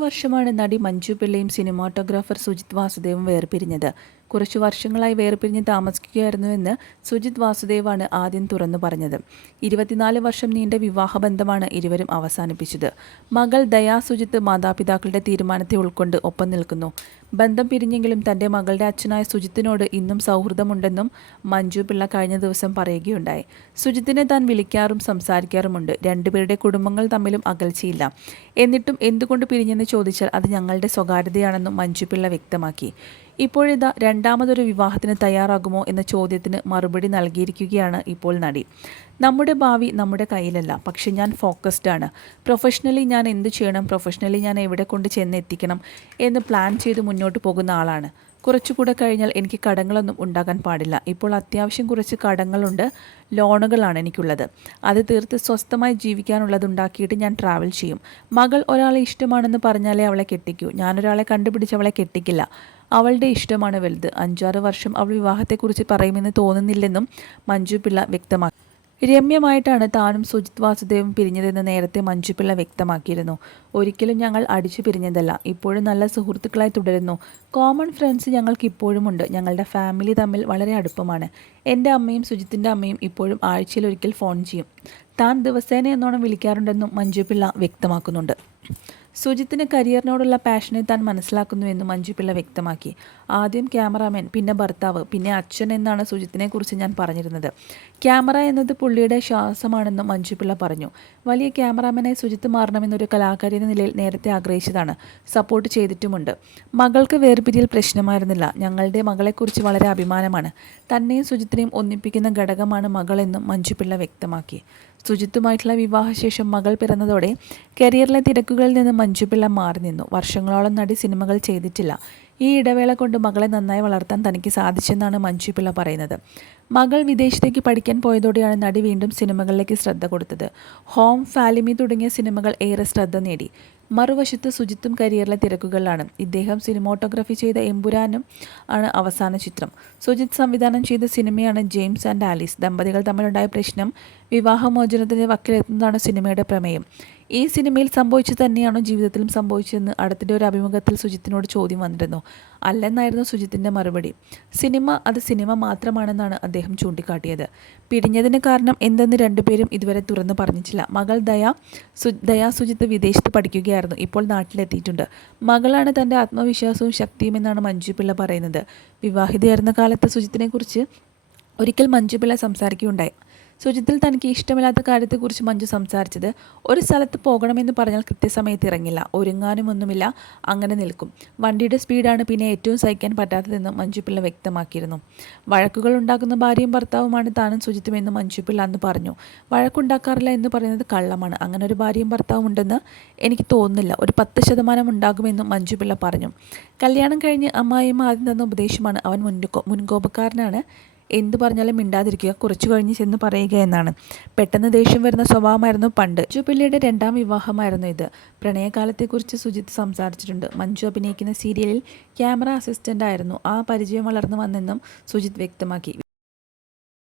വർഷമാണ് നടി മഞ്ജു പിള്ളയും സിനിമാറ്റോഗ്രാഫർ സുജിത് വാസുദേവും വേർപിരിഞ്ഞത്. കുറച്ചു വർഷങ്ങളായി വേർപിരിഞ്ഞ് താമസിക്കുകയായിരുന്നുവെന്ന് സുജിത് വാസുദേവാണ് ആദ്യം തുറന്നു പറഞ്ഞത്. ഇരുപത്തിനാല് വർഷം നീണ്ട വിവാഹബന്ധമാണ് ഇരുവരും അവസാനിപ്പിച്ചത്. മകൾ ദയാ സുജിത്ത് മാതാപിതാക്കളുടെ തീരുമാനത്തെ ഉൾക്കൊണ്ട് ഒപ്പം നിൽക്കുന്നു. ബന്ധം പിരിഞ്ഞെങ്കിലും തന്റെ മകളുടെ അച്ഛനായ സുജിത്തിനോട് ഇന്നും സൗഹൃദമുണ്ടെന്നും മഞ്ജു പിള്ള കഴിഞ്ഞ ദിവസം പറയുകയുണ്ടായി. സുജിത്തിനെ താൻ വിളിക്കാറും സംസാരിക്കാറുമുണ്ട്. രണ്ടുപേരുടെ കുടുംബങ്ങൾ തമ്മിലും അകൽച്ചയില്ല. എന്നിട്ടും എന്തുകൊണ്ട് പിരിഞ്ഞെന്ന് ചോദിച്ചാൽ അത് ഞങ്ങളുടെ സ്വകാര്യതയാണെന്നും മഞ്ജു പിള്ള വ്യക്തമാക്കി. ഇപ്പോഴിതാ രണ്ടാമതൊരു വിവാഹത്തിന് തയ്യാറാകുമോ എന്ന ചോദ്യത്തിന് മറുപടി നൽകിയിരിക്കുകയാണ് ഇപ്പോൾ നടി. നമ്മുടെ ഭാവി നമ്മുടെ കയ്യിലല്ല പക്ഷെ ഞാൻ ഫോക്കസ്ഡ് ആണ്. പ്രൊഫഷണലി ഞാൻ എന്ത് ചെയ്യണം? പ്രൊഫഷണലി ഞാൻ എവിടെ കൊണ്ട് ചെന്ന് എത്തിക്കണം എന്ന് പ്ലാൻ ചെയ്ത് മുന്നോട്ട് പോകുന്ന ആളാണ്. കുറച്ചുകൂടെ കഴിഞ്ഞാൽ എനിക്ക് കടങ്ങളൊന്നും ഉണ്ടാകാൻ പാടില്ല. ഇപ്പോൾ അത്യാവശ്യം കുറച്ച് കടങ്ങളുണ്ട് ലോണുകളാണ് എനിക്കുള്ളത്. അത് തീർത്ത് സ്വസ്ഥമായി ജീവിക്കാനുള്ളത് ഉണ്ടാക്കിയിട്ട് ഞാൻ ട്രാവൽ ചെയ്യും. മകൾ ഒരാളെ ഇഷ്ടമാണെന്ന് പറഞ്ഞാലേ അവളെ കെട്ടിക്കൂ. ഞാനൊരാളെ കണ്ടുപിടിച്ച് അവളെ കെട്ടിക്കില്ല. അവളുടെ ഇഷ്ടമാണ് വലുത്. അഞ്ചാറ് വർഷം അവൾ വിവാഹത്തെക്കുറിച്ച് പറയുമെന്ന് തോന്നുന്നില്ലെന്നും മഞ്ജു പിള്ള വ്യക്തമാക്കി. രമ്യമായിട്ടാണ് താനും സുജിത് വാസുദേവും പിരിഞ്ഞതെന്ന് നേരത്തെ മഞ്ജുപിള്ള വ്യക്തമാക്കിയിരുന്നു. ഒരിക്കലും ഞങ്ങൾ അടിച്ചു പിരിഞ്ഞതല്ല. ഇപ്പോഴും നല്ല സുഹൃത്തുക്കളായി തുടരുന്നു. കോമൺ ഫ്രണ്ട്സ് ഞങ്ങൾക്ക് ഇപ്പോഴുമുണ്ട് ഞങ്ങളുടെ ഫാമിലി തമ്മിൽ വളരെ അടുപ്പമാണ്. എന്റെ അമ്മയും സുജിത്തിന്റെ അമ്മയും ഇപ്പോഴും ആഴ്ചയിൽ ഒരിക്കൽ ഫോൺ ചെയ്യും. താൻ ദിവസേന എന്നോണം വിളിക്കാറുണ്ടെന്നും മഞ്ജുപിള്ള വ്യക്തമാക്കുന്നുണ്ട്. സുജിത്തിന് കരിയറിനോടുള്ള പാഷനെ താൻ മനസ്സിലാക്കുന്നുവെന്നും മഞ്ജു പിള്ള വ്യക്തമാക്കി. ആദ്യം ക്യാമറാമാൻ പിന്നെ ഭർത്താവ് പിന്നെ അച്ഛൻ എന്നാണ് സുജിത്തിനെ കുറിച്ച് ഞാൻ പറഞ്ഞിരുന്നത്. ക്യാമറ എന്നത് പുള്ളിയുടെ ശ്വാസമാണെന്നും മഞ്ജു പിള്ള പറഞ്ഞു. വലിയ ക്യാമറാമാനെ സുജിത്ത് മാറണമെന്നൊരു കലാകാരി എന്ന നിലയിൽ നേരത്തെ ആഗ്രഹിച്ചതാണ്. സപ്പോർട്ട് ചെയ്തിട്ടുമുണ്ട്. മകൾക്ക് വേർപിരിയൽ പ്രശ്നമായിരുന്നില്ല. ഞങ്ങളുടെ മകളെക്കുറിച്ച് വളരെ അഭിമാനമാണ്. തന്നെയും സുജിത്തിനെയും ഒന്നിപ്പിക്കുന്ന ഘടകമാണ് മകളെന്നും മഞ്ജു പിള്ള വ്യക്തമാക്കി. സുജിത്തുമായിട്ടുള്ള വിവാഹശേഷം മകൾ പിറന്നതോടെ കരിയറിലെ തിരക്കുകളിൽ നിന്ന് മഞ്ജുപിള്ള മാറി നിന്നു. വർഷങ്ങളോളം നടി സിനിമകൾ ചെയ്തിട്ടില്ല. ഈ ഇടവേള കൊണ്ട് മകളെ നന്നായി വളർത്താൻ തനിക്ക് സാധിച്ചെന്നാണ് മഞ്ജുപിള്ള പറയുന്നത്. മകൾ വിദേശത്തേക്ക് പഠിക്കാൻ പോയതോടെയാണ് നടി വീണ്ടും സിനിമകളിലേക്ക് ശ്രദ്ധ കൊടുത്തത്. ഹോം ഫാലിമി തുടങ്ങിയ സിനിമകൾ ഏറെ ശ്രദ്ധ നേടി. മറുവശത്ത് സുജിത്തും കരിയറിലെ തിരക്കുകളിലാണ്. ഇദ്ദേഹം സിനിമോട്ടോഗ്രഫി ചെയ്ത എമ്പുരാനും ആണ് അവസാന ചിത്രം. സുജിത് സംവിധാനം ചെയ്ത സിനിമയാണ് ജെയിംസ് ആൻഡ് ആലീസ്. ദമ്പതികൾ തമ്മിലുണ്ടായ പ്രശ്നം വിവാഹമോചനത്തിന് വക്കിലെത്തുന്നതാണ് സിനിമയുടെ പ്രമേയം. ഈ സിനിമയിൽ സംഭവിച്ചു തന്നെയാണോ ജീവിതത്തിലും സംഭവിച്ചതെന്ന് അടുത്തിന്റെ ഒരു അഭിമുഖത്തിൽ സുജിത്തിനോട് ചോദ്യം വന്നിരുന്നു. അല്ലെന്നായിരുന്നു സുജിത്തിന്റെ മറുപടി. സിനിമ അത് സിനിമ മാത്രമാണെന്നാണ് അദ്ദേഹം ചൂണ്ടിക്കാട്ടിയത്. പിരിഞ്ഞതിന് കാരണം എന്തെന്ന് രണ്ടുപേരും ഇതുവരെ തുറന്നു പറഞ്ഞിട്ടില്ല. മകൾ ദയ സു ദയാ സുജിത്ത് വിദേശത്ത് പഠിക്കുകയായിരുന്നു. ഇപ്പോൾ നാട്ടിലെത്തിയിട്ടുണ്ട്. മകളാണ് തന്റെ ആത്മവിശ്വാസവും ശക്തിയും എന്നാണ് മഞ്ജു പിള്ള പറയുന്നത്. വിവാഹിതയായിരുന്ന കാലത്ത് സുജിത്തിനെക്കുറിച്ച് ഒരിക്കൽ മഞ്ജു പിള്ള സംസാരിക്കുകയുണ്ടായി. സുജിത്തിൽ തനിക്ക് ഇഷ്ടമില്ലാത്ത കാര്യത്തെക്കുറിച്ച് മഞ്ജു സംസാരിച്ചത് ഒരു സ്ഥലത്ത് പോകണമെന്ന് പറഞ്ഞാൽ കൃത്യസമയത്ത് ഇറങ്ങില്ല ഒരുങ്ങാനും ഒന്നുമില്ല അങ്ങനെ നിൽക്കും. വണ്ടിയുടെ സ്പീഡാണ് പിന്നെ ഏറ്റവും സഹിക്കാൻ പറ്റാത്തതെന്നും മഞ്ജുപിള്ള വ്യക്തമാക്കിയിരുന്നു. വഴക്കുകൾ ഉണ്ടാക്കുന്ന ഭാര്യയും ഭർത്താവുമാണ് താനും സുജിത്തുമെന്ന് മഞ്ജുപിള്ള അന്ന് പറഞ്ഞു. വഴക്കുണ്ടാക്കാറില്ല എന്ന് പറയുന്നത് കള്ളമാണ്. അങ്ങനെ ഒരു ഭാര്യയും ഭർത്താവും ഉണ്ടെന്ന് എനിക്ക് തോന്നുന്നില്ല. ഒരു പത്ത് ശതമാനം ഉണ്ടാകുമെന്നും മഞ്ജു പിള്ള പറഞ്ഞു. കല്യാണം കഴിഞ്ഞ് അമ്മായിയമ്മ ആദ്യം തന്ന ഉപദേശമാണ് അവൻ മുൻകോ മുൻകോപക്കാരനാണ്. എന്ത് പറഞ്ഞാലും മിണ്ടാതിരിക്കുക കുറച്ചു കഴിഞ്ഞ് ചെന്ന് പറയുക എന്നാണ്. പെട്ടെന്ന് ദേഷ്യം വരുന്ന സ്വഭാവമായിരുന്നു പണ്ട്. മഞ്ജു രണ്ടാം വിവാഹമായിരുന്നു ഇത്. പ്രണയകാലത്തെക്കുറിച്ച് സുജിത്ത് സംസാരിച്ചിട്ടുണ്ട്. മഞ്ജു അഭിനയിക്കുന്ന സീരിയലിൽ ക്യാമറ അസിസ്റ്റന്റ് ആയിരുന്നു ആ പരിചയം വളർന്നു വന്നെന്നും സുജിത്ത് വ്യക്തമാക്കി.